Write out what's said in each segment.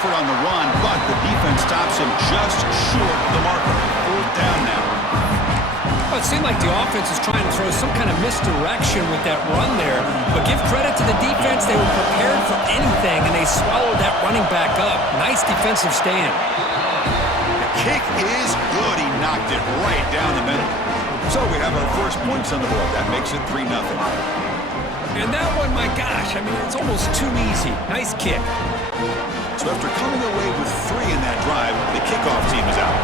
effort on the run, but the defense stops him just short of the marker. 4th down now. Well, it seemed like the offense is trying to throw some kind of misdirection with that run there. But give credit to the defense. They were prepared for anything, and they swallowed that running back up. Nice defensive stand. The kick is good. He knocked it right down the middle. So we have our first points on the board. That makes it 3-0. And that one, my gosh, I mean, it's almost too easy. Nice kick. So after coming away with 3 in that drive, the kickoff team is out.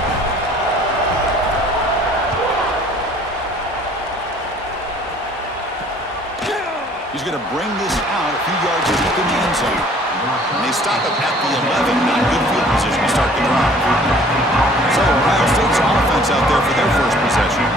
He's going to bring this out a few yards deep in the end zone. And they stop him at the 11. Not good field position to start the drive. So Ohio State's offense out there for their first possession.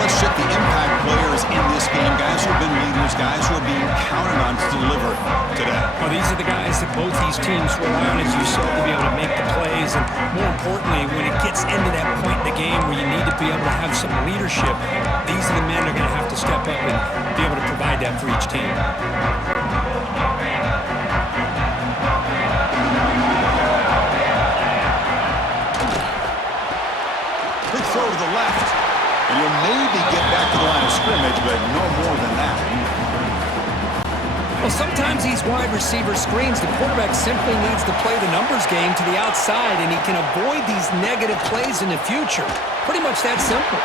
Let's check the impact players in this game. Guys who have been leaders, guys who are being counted on to deliver today. Well, these are the guys that both these teams rely on, as you said, to be able to make the plays. And more importantly, when it gets into that point in the game where you need to be able to have some leadership, these are the men that are going to have to step up and be able to provide that for each team. Big throw to the left. And you'll maybe get back to the line of scrimmage, but no more than that. Well, sometimes these wide receiver screens, the quarterback simply needs to play the numbers game to the outside, and he can avoid these negative plays in the future. Pretty much that simple.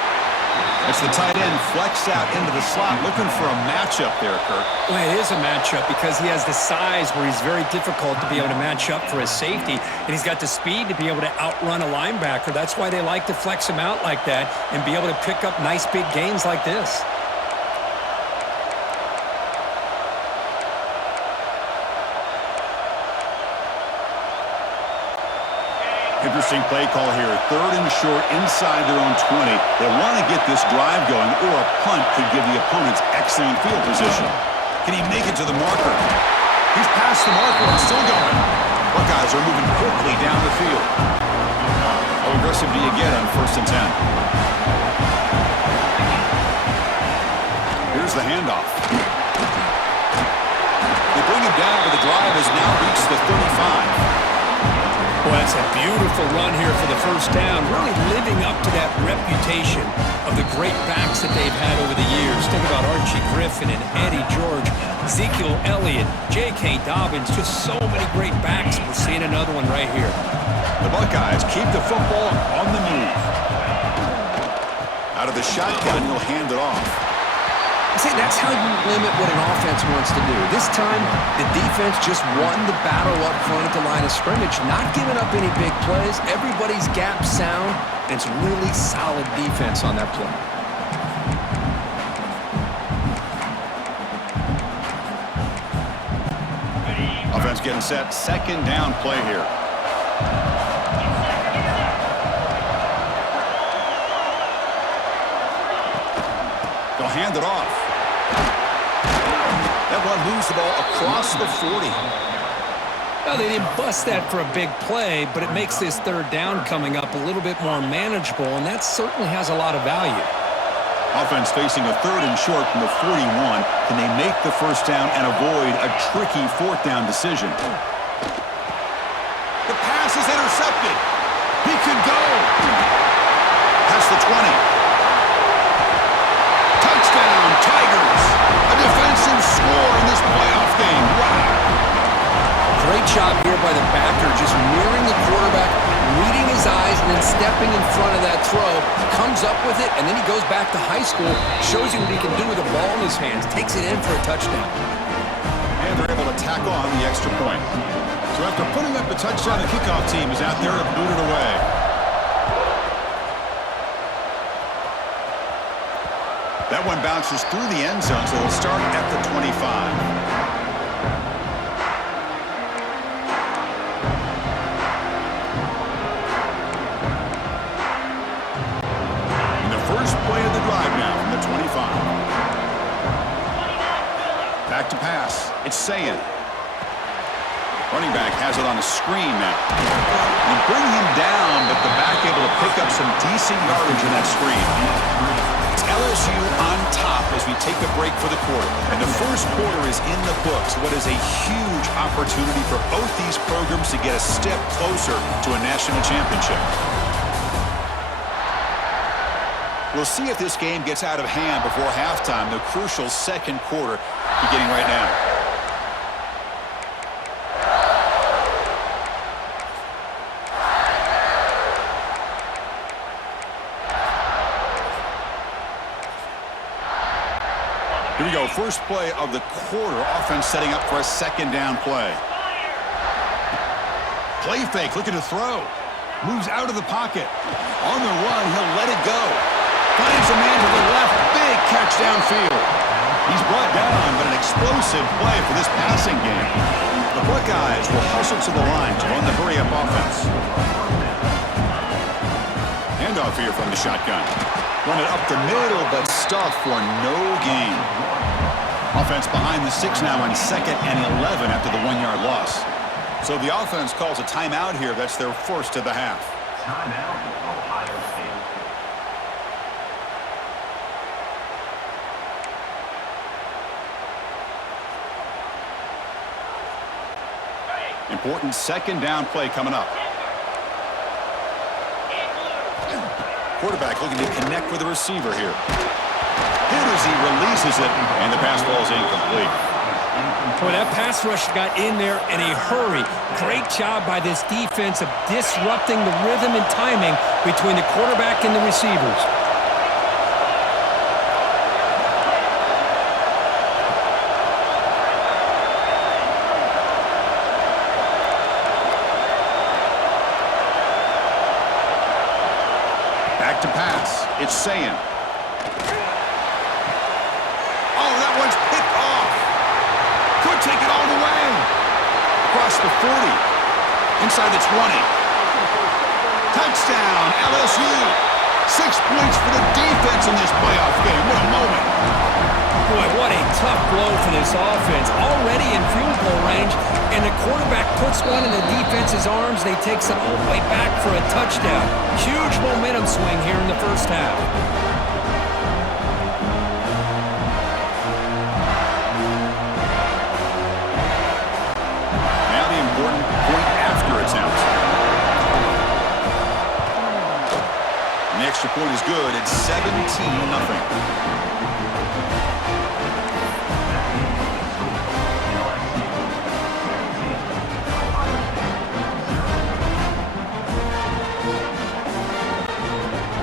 It's the tight end flexed out into the slot, looking for a matchup there, Kirk. Well, it is a matchup because he has the size where he's very difficult to be able to match up for his safety, and he's got the speed to be able to outrun a linebacker. That's why they like to flex him out like that and be able to pick up nice big gains like this. Interesting play call here. 3rd and short inside their own 20. They want to get this drive going, or a punt could give the opponents excellent field position. Can he make it to the marker? He's past the marker and still going. Buckeyes are moving quickly down the field. How aggressive do you get on 1st and 10? Here's the handoff. They bring him down, but the drive has now reached the 35. Well, that's a beautiful run here for the 1st down, really living up to that reputation of the great backs that they've had over the years. Think about Archie Griffin and Eddie George, Ezekiel Elliott, J.K. Dobbins, just so many great backs. We're seeing another one right here. The Buckeyes keep the football on the move. Out of the shotgun, he'll hand it off. See, that's how you limit what an offense wants to do. This time, the defense just won the battle up front at the line of scrimmage, not giving up any big plays. Everybody's gap sound, and it's really solid defense on that play. Offense getting set. 2nd down play here. They'll hand it off. That one moves the ball across the 40. Well, they didn't bust that for a big play, but it makes this 3rd down coming up a little bit more manageable, and that certainly has a lot of value. Offense facing a 3rd and short from the 41. Can they make the 1st down and avoid a tricky 4th down decision? The pass is intercepted. He can go. Past the 20. Touchdown, Tigers. A defensive score in this playoff game. Wow. Great job here by the backer, just mirroring the quarterback, reading his eyes, and then stepping in front of that throw. Comes up with it, and then he goes back to high school, shows you what he can do with the ball in his hands, takes it in for a touchdown. And they're able to tack on the extra point. So after putting up the touchdown, the kickoff team is out there to boot it away. That one bounces through the end zone, so it'll start at the 25. First play of the drive now from the 25. Back to pass. It's Sayin. Running back has it on a screen now. They bring him down, but the back able to pick up some decent yardage in that screen. It's LSU on top as we take a break for the quarter. And the first quarter is in the books. What is a huge opportunity for both these programs to get a step closer to a national championship. We'll see if this game gets out of hand before halftime. The crucial second quarter beginning right now. Here we go. First play of the quarter. Offense setting up for a second down play. Play fake. Looking to throw. Moves out of the pocket. On the run. He'll let it go. Finds a man to the left. Big catch downfield. He's brought down, but an explosive play for this passing game. The Buckeyes will hustle to the line to run the hurry-up offense. Handoff here from the shotgun. Run it up the middle, but stuffed for no gain. Offense behind the 6 now on 2nd and 11 after the 1-yard loss. So the offense calls a timeout here. That's their first of the half. Timeout, Ohio State. Important second down play coming up. Quarterback looking to connect with the receiver here. Good as he releases it, and the pass ball is incomplete. Boy, that pass rush got in there in a hurry. Great job by this defense of disrupting the rhythm and timing between the quarterback and the receivers. Back to pass. It's Sayin. Oh, that one's picked off. Could take it all the way. Across the 40. Inside the 20. Touchdown, LSU. 6 points for the defense in this playoff game. What a moment. Boy, what a tough blow for this offense. Already in field goal range, and the quarterback puts one in the defense's arms. They take it all the way back for a touchdown. Huge momentum swing here in the first half. Now the important point after attempt. And the extra point is good. It's 17-0.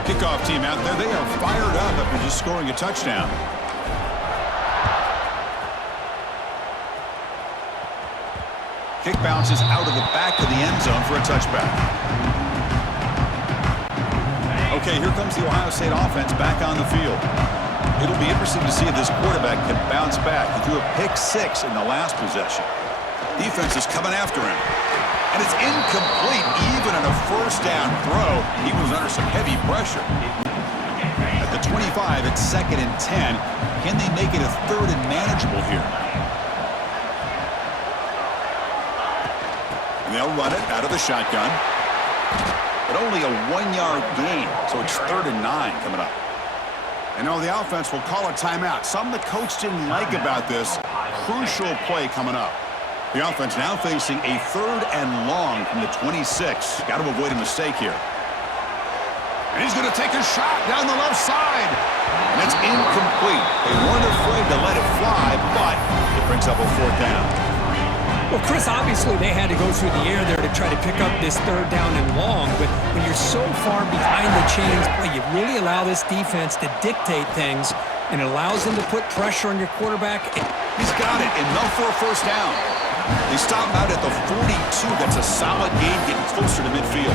Kickoff team out there. They are fired up after just scoring a touchdown. Kick bounces out of the back of the end zone for a touchback. Okay, here comes the Ohio State offense back on the field. It'll be interesting to see if this quarterback can bounce back. He threw a pick 6 in the last possession. Defense is coming after him. And it's incomplete. Even on a first down throw, he was under some heavy pressure. At the 25, it's 2nd and 10. Can they make it a 3rd and manageable here? And they'll run it out of the shotgun. But only a 1-yard gain, so it's 3rd and 9 coming up. And now the offense will call a timeout. Something the coach didn't like about this. Crucial play coming up. The offense now facing a 3rd and long from the 26. Got to avoid a mistake here. And he's going to take a shot down the left side. And it's incomplete. They weren't afraid to let it fly, but it brings up a 4th down. Well, Chris, obviously they had to go through the air there to try to pick up this 3rd down and long, but when you're so far behind the chains, boy, you really allow this defense to dictate things, and it allows them to put pressure on your quarterback. He's got it. Enough for a 1st down. They stop out at the 42. That's a solid gain, getting closer to midfield.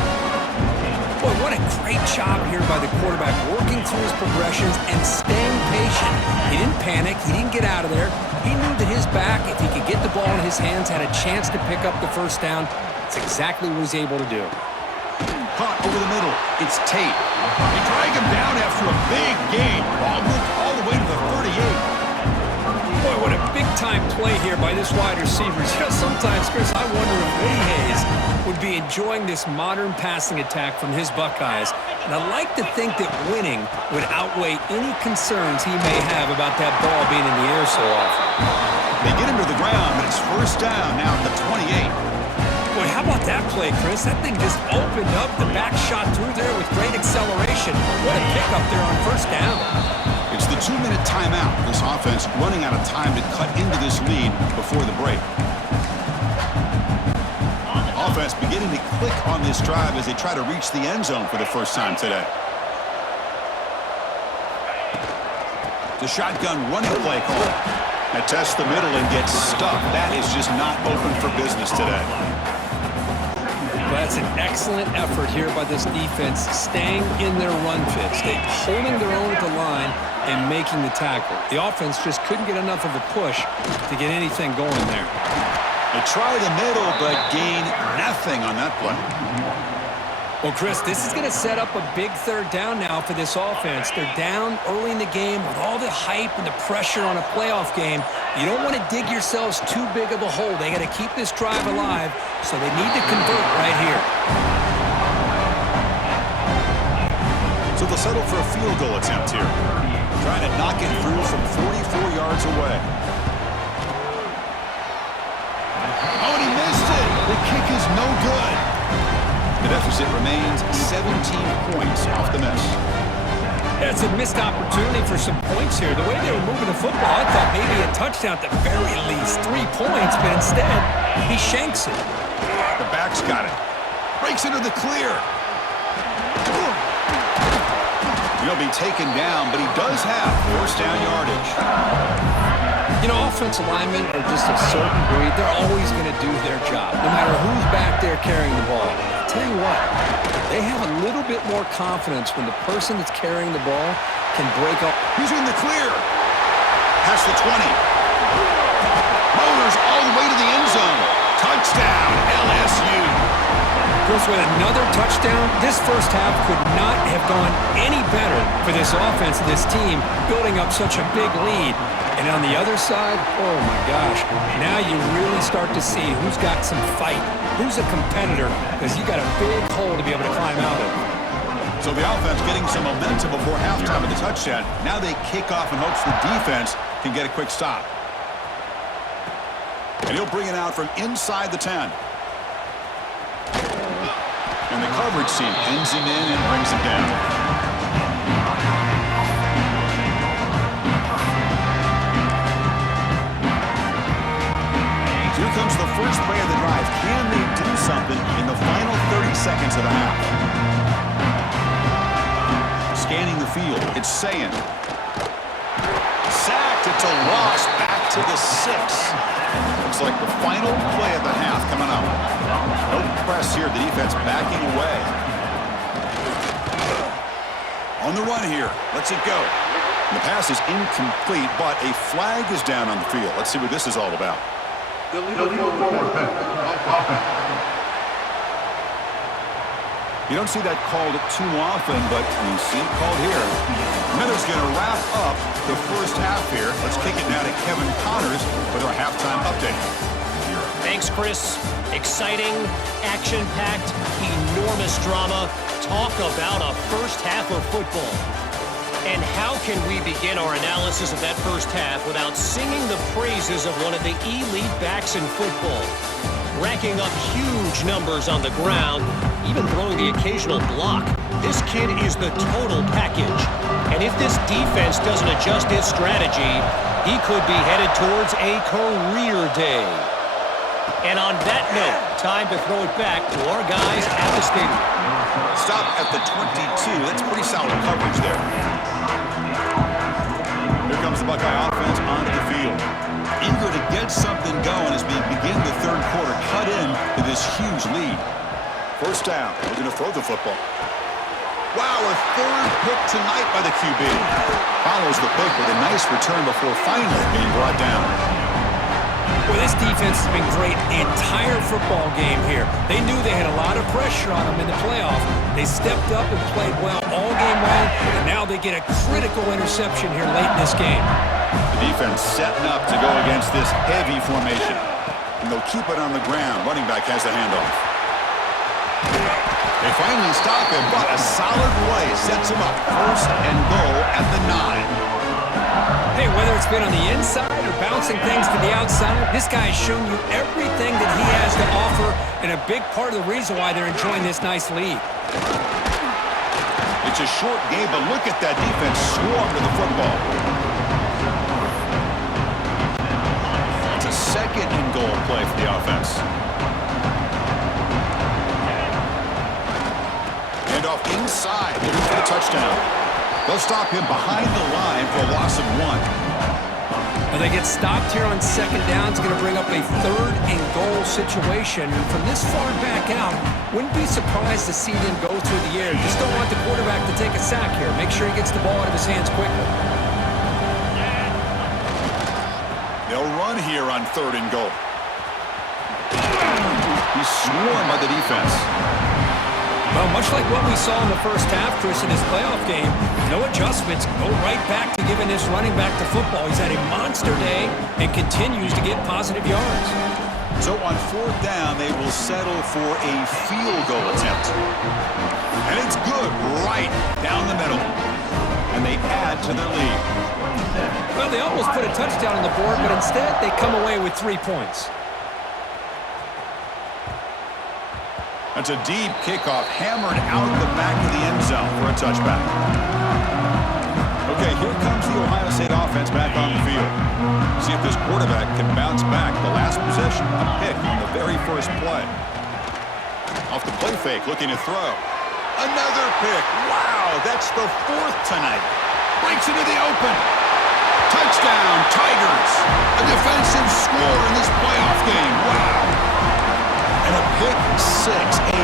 Boy, what a great job here by the quarterback, working through his progressions and staying patient. He didn't panic. He didn't get out of there. He knew that his back, if he could get the ball in his hands, had a chance to pick up the 1st down. It's exactly what he's able to do. Caught over the middle. It's Tate. They drag him down after a big gain. Ball moved all the way to the 38. Boy, what a big-time play here by this wide receiver. You know, sometimes, Chris, I wonder if Woody Hayes would be enjoying this modern passing attack from his Buckeyes. And I like to think that winning would outweigh any concerns he may have about that ball being in the air so often. They get him to the ground, but it's first down now at the 28. Boy, how about that play, Chris? That thing just opened up. The back shot through there with great acceleration. What a pickup there on first down. It's the 2-minute timeout. This offense running out of time to cut into this lead before the break. Offense beginning to click on this drive as they try to reach the end zone for the first time today. The shotgun running play call. That tests the middle and gets stuck. That is just not open for business today. Well, that's an excellent effort here by this defense, staying in their run fits. They're holding their own at the line and making the tackle. The offense just couldn't get enough of a push to get anything going there. They try the middle, but gain nothing on that play. Well, Chris, this is going to set up a big third down now for this offense. They're down early in the game with all the hype and the pressure on a playoff game. You don't want to dig yourselves too big of a hole. They got to keep this drive alive, so they need to convert right here. So they'll settle for a field goal attempt here. Trying to knock it through from 44 yards away. Oh, and he missed it. The kick is no good. The deficit remains 17 points off the miss. That's a missed opportunity for some points here. The way they were moving the football, I thought maybe a touchdown at the very least. 3 points, but instead, he shanks it. The back's got it. Breaks into the clear. He'll be taken down, but he does have first down yardage. You know, offensive linemen are just a certain breed. They're always going to do their job, no matter who's back there carrying the ball. I'll tell you what, they have a little bit more confidence when the person that's carrying the ball can break up. He's in the clear. Past the 20. Motors all the way to the end zone. Touchdown, LSU. Chris, with another touchdown, this first half could not have gone any better for this offense and this team, building up such a big lead. And on the other side, oh my gosh, now you really start to see who's got some fight, who's a competitor, because you got a big hole to be able to climb out of. So the offense getting some momentum before halftime with the touchdown. Now they kick off in hopes the defense can get a quick stop. And he'll bring it out from inside the 10. And the coverage team pins him in and brings him down. Here comes the first play of the drive. Can they do something in the final 30 seconds of the half? Scanning the field, it's Sayin. Sacked, it's a loss back to the 6. Looks like the final play of the half coming up. No press here, the defense backing away. On the run here, lets it go. The pass is incomplete, but a flag is down on the field. Let's see what this is all about. You don't see that called too often, but you see it called here. Miller's going to wrap up the first half here. Let's kick it now to Kevin Connors with our halftime update. Thanks, Chris. Exciting, action-packed, enormous drama. Talk about a first half of football. And how can we begin our analysis of that first half without singing the praises of one of the elite backs in football? Racking up huge numbers on the ground, even throwing the occasional block. This kid is the total package. And if this defense doesn't adjust its strategy, he could be headed towards a career day. And on that note, time to throw it back to our guys at the stadium. Stop at the 22. That's pretty solid coverage there. Here comes the Buckeye offense onto the field. Eager to get something going as we begin the third quarter. Cut in to this huge lead. First down. We're going to throw the football. Wow, a third pick tonight by the QB. Follows the pick with a nice return before finally being brought down. Well, this defense has been great the entire football game here. They knew they had a lot of pressure on them in the playoff. They stepped up and played well all game long, and now they get a critical interception here late in this game. The defense setting up to go against this heavy formation. And they'll keep it on the ground. Running back has the handoff. They finally stop him, but a solid play sets him up. First and goal at the 9. Hey, whether it's been on the inside or bouncing things to the outside, this guy has shown you everything that he has to offer, and a big part of the reason why they're enjoying this nice lead. It's a short game, but look at that defense swarm to the football. It's a second and goal play for the offense. And off inside, looking for the touchdown. They'll stop him behind the line for a loss of 1. Well, they get stopped here on second down. It's going to bring up a third and goal situation. And from this far back out, wouldn't be surprised to see them go through the air. Just don't want the quarterback to take a sack here. Make sure he gets the ball out of his hands quickly. They'll run here on third and goal. He's swarmed by the defense. Well, much like what we saw in the first half, Chris, in this playoff game, no adjustments, go right back to giving this running back to football. He's had a monster day and continues to get positive yards. So on fourth down, they will settle for a field goal attempt. And it's good right down the middle. And they add to their lead. Well, they almost put a touchdown on the board, but instead they come away with 3 points. That's a deep kickoff, hammered out the back of the end zone for a touchback. Okay, here comes the Ohio State offense back on the field. See if this quarterback can bounce back. The last possession, a pick on the very first play. Off the play fake, looking to throw. Another pick. Wow, that's the 4th tonight. Breaks into the open. Touchdown, Tigers. A defensive score in this playoff game. Wow. And a pick 6, a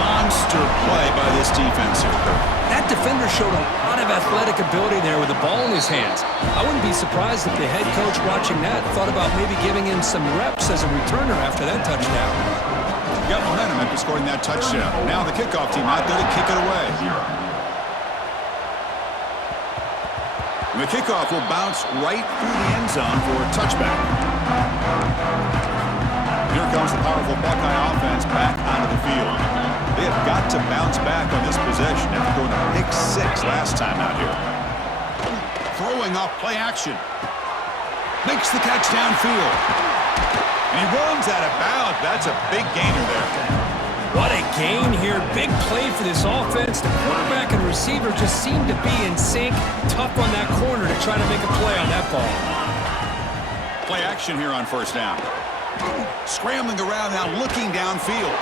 monster play by this defense here, Kurt. That defender showed a lot of athletic ability there with the ball in his hands. I wouldn't be surprised if the head coach watching that thought about maybe giving him some reps as a returner after that touchdown. Got momentum after scoring that touchdown. Now the kickoff team out there to kick it away. And the kickoff will bounce right through the end zone for a touchback. Here comes the powerful Buckeye offense back onto the field. They have got to bounce back on this possession after going to pick 6 last time out here. Throwing off play action. Makes the catch downfield. And he runs out of bounds. That's a big gainer there. What a gain here. Big play for this offense. The quarterback and receiver just seem to be in sync. Tough on that corner to try to make a play on that ball. Play action here on first down. Scrambling around now, looking downfield.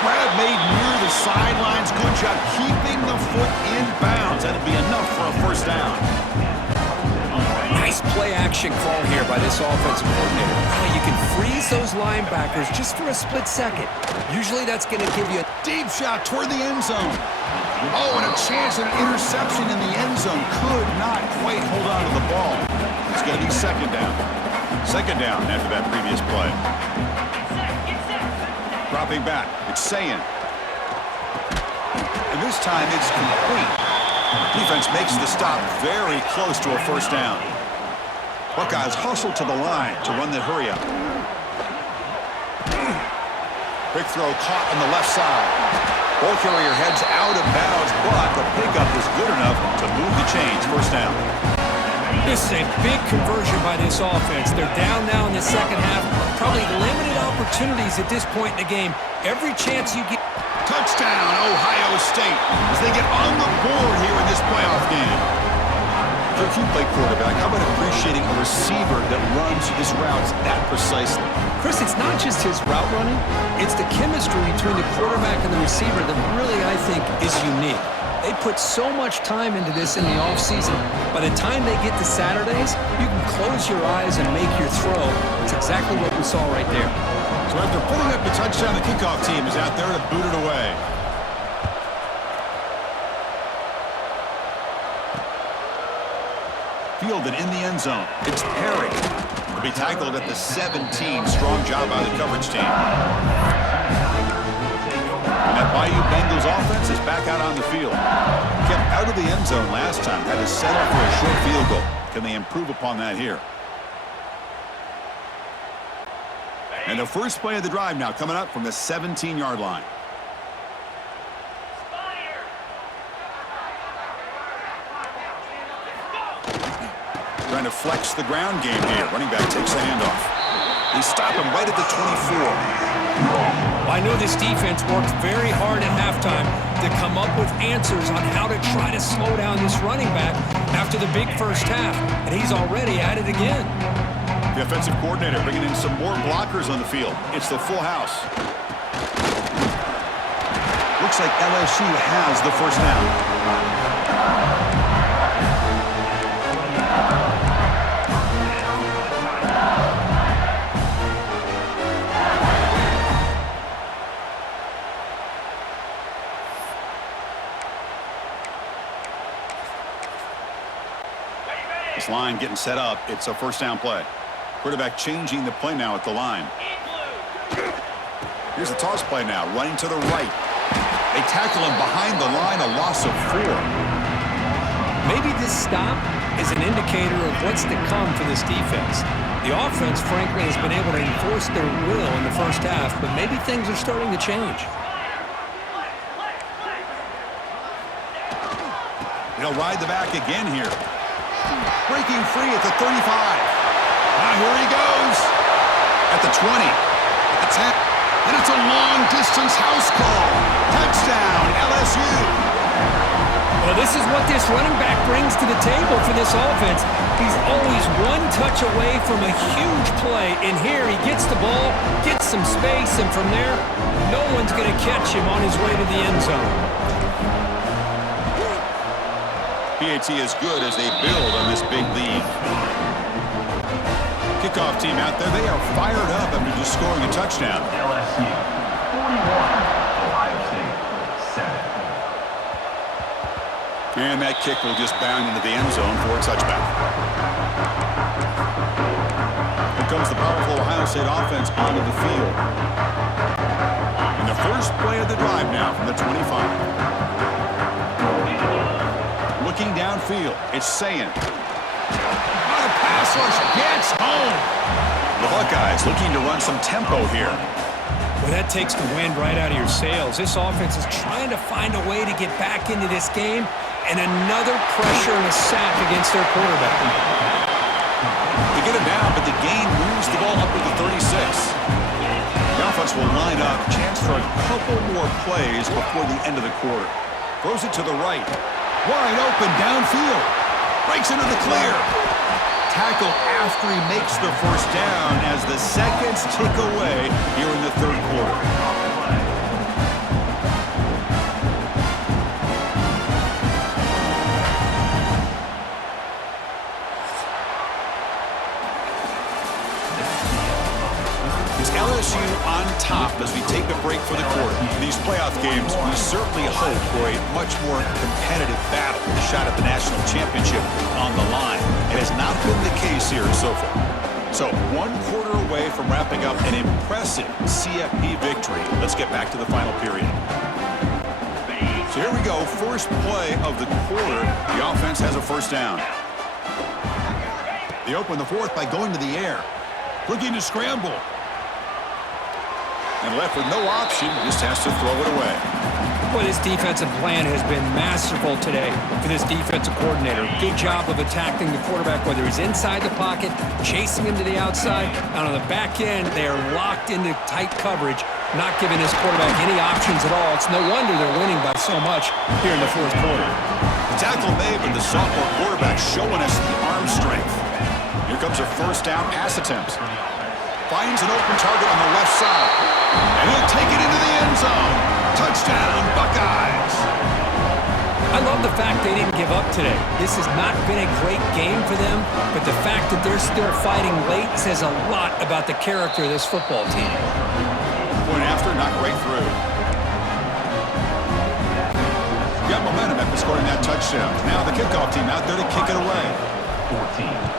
Grab made near the sidelines. Good job keeping the foot in bounds. That'll be enough for a first down. Nice play action call here by this offensive coordinator. Well, you can freeze those linebackers just for a split second. Usually that's going to give you a Deep shot toward the end zone. Oh, and a chance at an interception in the end zone. Could not quite hold on to the ball. It's going to be second down. Second down after that previous play. Dropping back. It's Sayin. And this time it's complete. Defense makes the stop very close to a first down. Buckeyes hustle to the line to run the hurry up. Quick throw caught on the left side. Ball carrier heads out of bounds, but the pickup was good enough to move the chains. First down. This is a big conversion by this offense. They're down now in the second half. Probably limited opportunities at this point in the game. Every chance you get. Touchdown, Ohio State, as they get on the board here in this playoff game. So if you play quarterback, how about appreciating a receiver that runs his routes that precisely? Chris, it's not just his route running. It's the chemistry between the quarterback and the receiver that really, I think, is unique. They put so much time into this in the offseason. By the time they get to Saturdays, you can close your eyes and make your throw. It's exactly what we saw right there. So after putting up the touchdown, the kickoff team is out there to boot it away. Fielded in the end zone. It's Perry. Will be tackled at the 17. Strong job by the coverage team. And that Bayou Bengals offense is back out on the field. Kept out of the end zone last time. Had to settle for a short field goal. Can they improve upon that here? And the first play of the drive now coming up from the 17-yard line. trying to flex the ground game here. Running back takes the handoff. They stop him right at the 24. I know this defense worked very hard at halftime to come up with answers on how to try to slow down this running back after the big first half, and he's already at it again. The offensive coordinator bringing in some more blockers on the field. It's the full house. Looks like LSU has the first down. This line getting set up. It's a first down play. Quarterback changing the play now at the line. Here's the toss play now, running to the right. They tackle him behind the line, a loss of 4. Maybe this stop is an indicator of what's to come for this defense. The offense, frankly, has been able to enforce their will in the first half, but maybe things are starting to change. He'll ride the back again here. Breaking free at the 35. Here he goes. At the 20. At the 10. And it's a long-distance house call. Touchdown, LSU. Well, this is what this running back brings to the table for this offense. He's always one touch away from a huge play. And here he gets the ball, gets some space, and from there, no one's going to catch him on his way to the end zone. PAT is good as they build on this big lead. Kickoff team out there, they are fired up after just scoring a touchdown. LSU 41, Ohio State 7. And that kick will just bound into the end zone for a touchback. Here comes the powerful Ohio State offense onto the field. And the first play of the drive now from the 25. Looking downfield, it's Sayin. On a pass rush, gets home. The Buckeyes looking to run some tempo here. Well, that takes the wind right out of your sails. This offense is trying to find a way to get back into this game, and another pressure and a sack against their quarterback. They get him down, but the gain moves the ball up to the 36. The offense will line up. Chance for a couple more plays before the end of the quarter. Throws it to the right. Wide open downfield. Breaks into the clear. Tackle after he makes the first down as the seconds tick away here in the third quarter. It's LSU on top as we take a break for the quarter. In these playoff games, we certainly hope for a much more competitive battle with a shot at the national championship on the line. It has not been the case here so far. So, 1 quarter away from wrapping up an impressive CFP victory. Let's get back to the final period. So here we go, first play of the quarter. The offense has a first down. They open the fourth by going to the air. Looking to scramble. And left with no option, just has to throw it away. Boy, this defensive plan has been masterful today for this defensive coordinator. Good job of attacking the quarterback, whether he's inside the pocket, chasing him to the outside, and on the back end, they are locked into tight coverage, not giving this quarterback any options at all. It's no wonder they're winning by so much here in the fourth quarter. The tackle made, but the sophomore quarterback showing us the arm strength. Here comes a first down pass attempt. Finds an open target on the left side. And he'll take it into the end zone. Touchdown, Buckeyes. I love the fact they didn't give up today. This has not been a great game for them, but the fact that they're still fighting late says a lot about the character of this football team. Point after, not right through. Got momentum after scoring that touchdown. Now the kickoff team out there to kick it away. 14.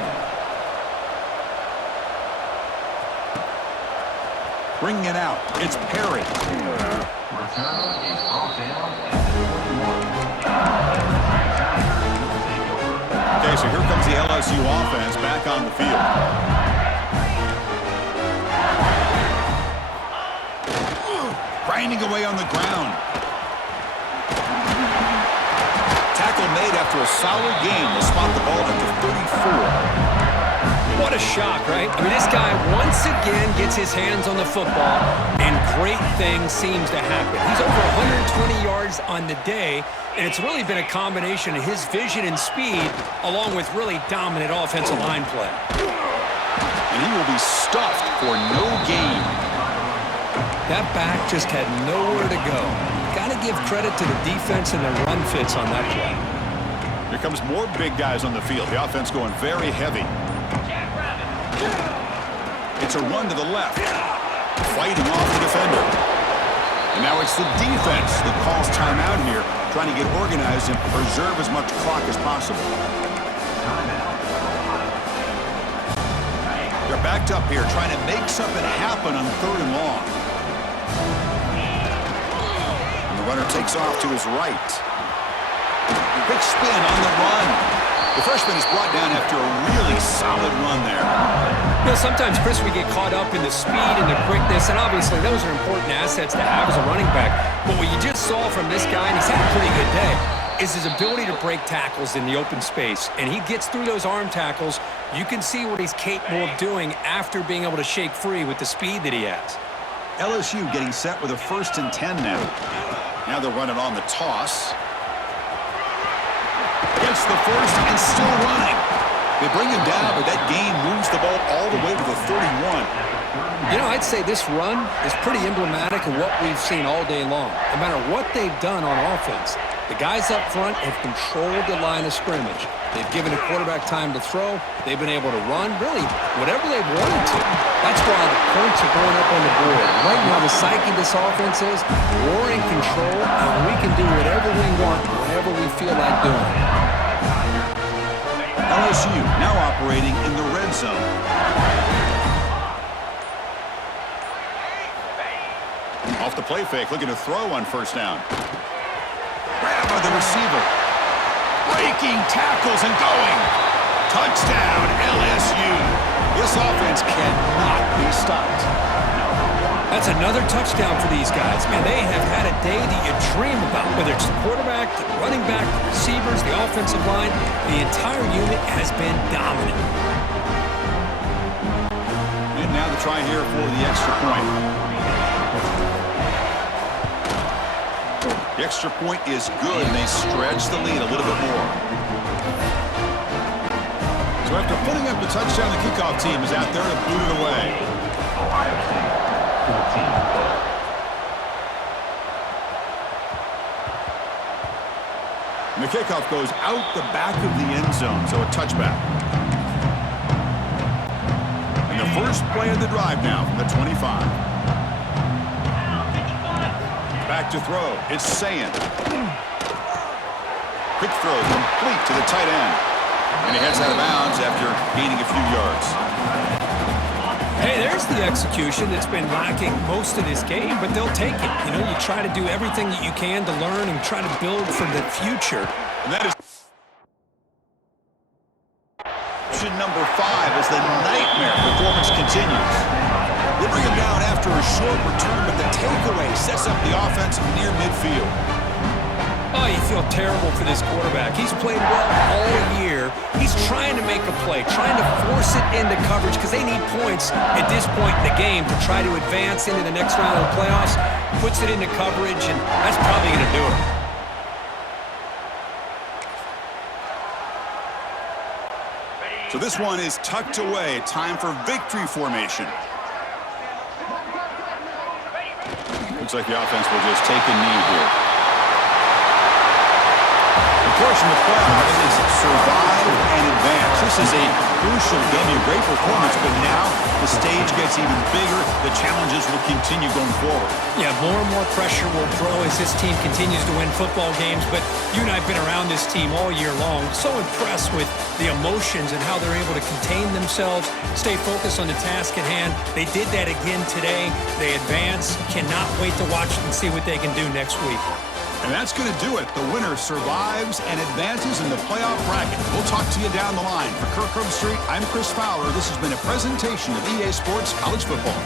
Bringing it out. It's Perry. Return is brought down at 41. Okay, so here comes the LSU offense back on the field. Grinding away on the ground. Tackle made after a solid game. They'll spot the ball at the 34. What a shock, right? I mean, this guy once again gets his hands on the football, and great things seems to happen. He's over 120 yards on the day, and it's really been a combination of his vision and speed along with really dominant offensive line play. And he will be stuffed for no gain. That back just had nowhere to go. Got to give credit to the defense and the run fits on that play. Here comes more big guys on the field. The offense going very heavy. It's a run to the left. Fighting off the defender. And now it's the defense that calls timeout here, trying to get organized and preserve as much clock as possible. They're backed up here, trying to make something happen on 3rd and long. And the runner takes off to his right. Big spin on the run. The freshman is brought down after a really solid run there. You know, sometimes, Chris, we get caught up in the speed and the quickness, and obviously those are important assets to have as a running back. But what you just saw from this guy, and he's had a pretty good day, is his ability to break tackles in the open space. And he gets through those arm tackles. You can see what he's capable of doing after being able to shake free with the speed that he has. LSU getting set with a 1st and 10 now. Now they're running on the toss. Gets the first and still running. They bring him down, but that gain moves the ball all the way to the 31. You know, I'd say this run is pretty emblematic of what we've seen all day long. No matter what they've done on offense, the guys up front have controlled the line of scrimmage. They've given the quarterback time to throw. They've been able to run, really, whatever they've wanted to. That's why the points are going up on the board. Right now, the psyche of this offense is we're in control, and we can do whatever we want, whatever we feel like doing. LSU now operating in the red zone. Off the play fake, looking to throw on 1st down. Grab by the receiver. Breaking tackles and going. Touchdown, LSU. This offense cannot be stopped. That's another touchdown for these guys. Man, they have had a day that you dream about, whether it's the quarterback, the running back, the receivers, the offensive line. The entire unit has been dominant. And now the try here for the extra point. The extra point is good, and they stretch the lead a little bit more. So after putting up the touchdown, the kickoff team is out there to boot it away. And the kickoff goes out the back of the end zone, so a touchback. And the first play of the drive now from the 25. Back to throw. It's Sayin. Quick throw complete to the tight end. And he heads out of bounds after gaining a few yards. Hey, there's the execution that's been lacking most of this game, but they'll take it. You know, you try to do everything that you can to learn and try to build for the future. And that is option number 5 as the nightmare performance continues. They bring him down after a short return, but the takeaway sets up the offense near midfield. Oh, you feel terrible for this quarterback. He's played well all year. He's trying to make a play, trying to force it into coverage because they need points at this point in the game to try to advance into the next round of the playoffs. Puts it into coverage, and that's probably going to do it. So this one is tucked away. Time for victory formation. Looks like the offense will just take a knee here. Of course, in the playoffs, it's survive and advance. This is a crucial W. Great performance, but now the stage gets even bigger. The challenges will continue going forward. Yeah, more and more pressure will grow as this team continues to win football games, but you and I have been around this team all year long. So impressed with the emotions and how they're able to contain themselves, stay focused on the task at hand. They did that again today. They advance. Cannot wait to watch and see what they can do next week. And that's going to do it. The winner survives and advances in the playoff bracket. We'll talk to you down the line. For Kirk Street, I'm Chris Fowler. This has been a presentation of EA Sports College Football.